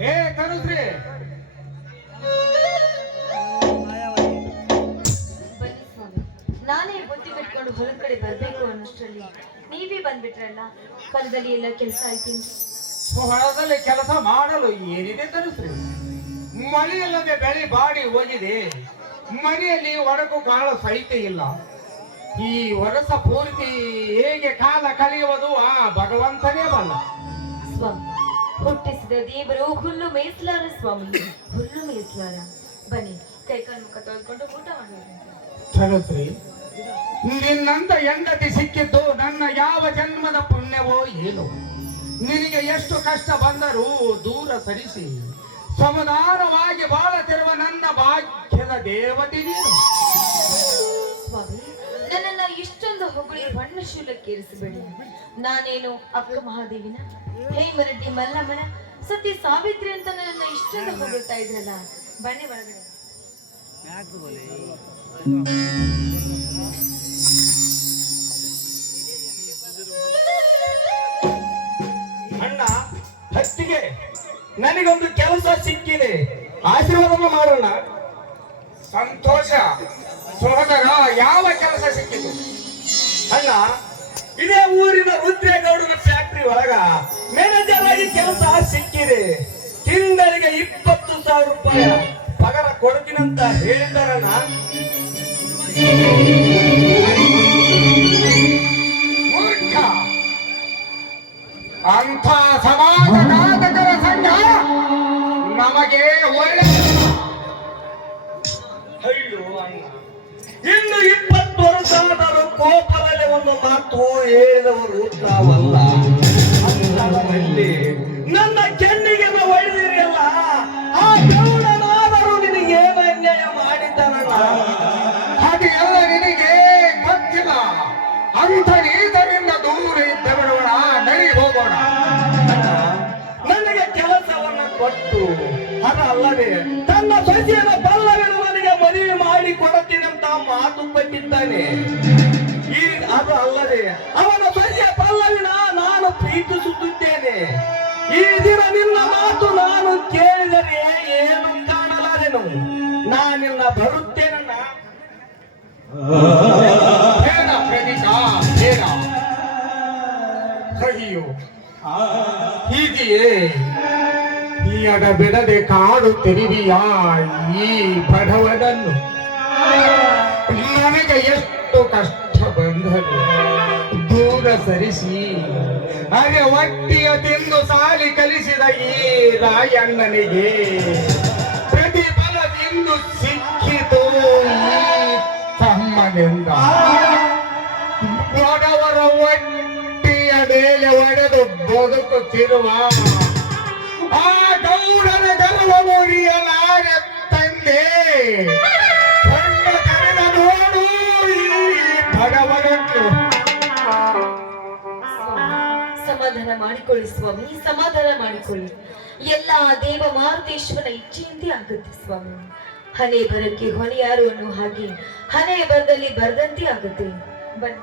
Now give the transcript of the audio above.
ಏ ಕನಸ್ರಿ ನಾನೇ ಬುದ್ಧಿ ಕಟ್ಕೊಂಡು ಹೊಲ ಕಡೆ ಬರ್ಬೇಕು ಅನ್ನೋಷ್ಟರಲ್ಲಿ ನೀವೇ ಬಂದ್ಬಿಟ್ರಲ್ಲ? ಹೊಲದಲ್ಲಿ ಎಲ್ಲ ಕೆಲಸ ಆಯ್ತೀನಿ ಹೊಲದಲ್ಲಿ ಕೆಲಸ ಮಾಡಲು ಏನಿದೆ ತರಿಸ್ರಿ. ಮಳೆಯಲ್ಲದೆ ಬೆಳೆ ಬಾಡಿ ಹೋಗಿದೆ. ಮನೆಯಲ್ಲಿ ಒಡಕು ಕಾಳ ಸಹಿತ ಇಲ್ಲ. ಈ ವರಸ ಪೂರ್ತಿ ಹೇಗೆ ಕಾಲ ಕಳೆಯುವುದು ಆ ಭಗವಂತನೇ ಬಲ್ಲ. ಸ್ವಾಮಿ ಹುಟ್ಟಿಸಿದ ದೇವರು ಹುಲ್ಲು ಮೇಯಿಸ್ಲಾರ ಸ್ವಾಮಿ? ಹುಲ್ಲು ಮೇಸಲಾರ ಬನ್ನಿ ಕೈಕಾಲು ಮುಖ ತೊಳ್ಕೊಂಡು ಊಟ ಮಾಡಿ ನಿನ್ನಂತ ಹೆಂಡತಿ ಸಿಕ್ಕಿದ್ದು ನನ್ನ ಯಾವ ಜನ್ಮದ ಪುಣ್ಯವೋ ಏನು. ನಿನಗೆ ಎಷ್ಟು ಕಷ್ಟ ಬಂದರೂ ದೂರ ಸರಿಸಿ. ಸಮಾಧಾನವಾಗಿ ಬಾಳತಿರುವ ನನ್ನ ಭಾಗ್ಯದ ದೇವತೆ ನೀನು. ಸ್ವಾಮಿ, ನನ್ನನ್ನ ಇಷ್ಟೊಂದು ಹೊಗಳಿ ಬಣ್ಣ ಶೂಲಕ್ಕೇರಿಸಬೇಡಿ ನಾನೇನು ಅಕ್ಕ ಮಹಾದೇವಿನ? ಹೇಮರೆಡ್ಡಿ ಮಲ್ಲಮ್ಮನ ಸತಿ ಸಾವಿತ್ರಿ ಅಂತ ನನ್ನ ಇಷ್ಟೊಂದು ಹೊಗಳ್ತಾ ಇದ್ರಲ್ಲ. ಬನ್ನಿ ಒಳಗಡೆ. ಅಣ್ಣ, ಹತ್ತಿಗೆ ನನಗೊಂದು ಕೆಲಸ ಸಿಕ್ಕಿದೆ. ಆಶೀರ್ವಾದ ಮಾಡೋಣ. ಸಂತೋಷ ಸೋದರ ಯಾವ ಕೆಲಸ ಸಿಕ್ಕಿದೆ? ಅಣ್ಣ, ಇದೇ ಊರಿನ ರುದ್ರೇಗೌಡನ ಫ್ಯಾಕ್ಟರಿ ಒಳಗ ಮ್ಯಾನೇಜರ್ ಆಗಿ ಕೆಲಸ ಸಿಕ್ಕಿದೆ. ತಿಂಗಳಿಗೆ ಇಪ್ಪತ್ತು ಸಾವಿರ ರೂಪಾಯಿ. ಪಗಾರ ಕೊಡ್ತೀನಂತ ಅಂಥ ಸಮಾಜ ಅಂಥ ಸಮಾಜಘಾತಕರ ಸಂಘ ನಮಗೆ ಒಳ್ಳೆ ಅಣ್ಣ. ಇನ್ನು ಇಪ್ಪತ್ತು ವರ್ಷವಾದರೂ ಕೋಪದಲ್ಲಿ ಒಂದು ಮಾತು ಹೇಳಿದವರು ತಾವಲ್ಲ ಅಂಥ ನೀತರಿಂದ ದೂರ ಇದ್ದ ನಡಿ ಹೋಗೋಣ. ನನಗೆ ಕೆಲಸವನ್ನು ಕೊಟ್ಟು, ಅದ ಅಲ್ಲದೆ ತನ್ನ ಸೊಸೆಯನ್ನ ನನಗೆ ಮದುವೆ ಮಾಡಿ ಕೊಡುತ್ತೀನಂತ ಮಾತು ಕೊಟ್ಟಿದ್ದಾನೆ. ಈ, ಅದು ಅಲ್ಲದೆ ಅವನ ಸೊಸೆಯ ಪಲ್ಲವಿನ ನಾನು ಪ್ರೀತಿಸುತ್ತಿದ್ದೇನೆ. ಈ ದಿನ ನಿನ್ನ ಮಾತು ನಾನು ಕೇಳಿದರೆ ಏನು ಕಾಣಲಾರೆನು? ನಾನಿನ್ನ ಬರುತ್ತೇನಣ್ಣ? ಈಯಡ ಬಿಡದೆ ಕಾಡುತ್ತಿರುವಿಯಾ ಈ ಬಡವನನ್ನು. ನನಗೆ ಎಷ್ಟು ಕಷ್ಟ ಬಂದರು ದೂರ ಸರಿಸಿ, ಅರೆ ಒಟ್ಟಿಯ ತಿಂದು ಸಾಲಿ ಕಲಿಸಿದ ಈ ರಾಯಣ್ಣನಿಗೆ ಪ್ರತಿಫಲದಿಂದು ಸಿಕ್ಕಿತು ತಮ್ಮನೆಂದ ತಮ್ಮನಿಂದ. ಬಡವರ ಒಟ್ಟಿಯ ಮೇಲೆ ಒಡೆದು ಬದುಕುತ್ತಿರುವ ಆ ಗೌಡನ ಗರ್ವ ಮುರಿಯಲಾಗ ತಂದೆ. ಕಣ್ಣು ತೆರೆದ ನೋಡು ಈ ಬಡವನನ್ನು ಸಮಾಧಾನ ಮಾಡಿಕೊಳ್ಳಿ ಸ್ವಾಮಿ ಸಮಾಧಾನ ಮಾಡಿಕೊಳ್ಳಿ. ಎಲ್ಲ ದೇವ ಮಾರುತೇಶ್ವರನ ಇಚ್ಛೆಯಂತೆ ಆಗುತ್ತೆ ಸ್ವಾಮಿ. ಹಣೆ ಬರಕ್ಕೆ ಹೊಣೆ ಯಾರು ಅನ್ನೋ ಹಾಗೆ ಹಣೆ ಬರದಲ್ಲಿ ಬರದಂತೆ ಆಗುತ್ತೆ. ಬನ್ನಿ.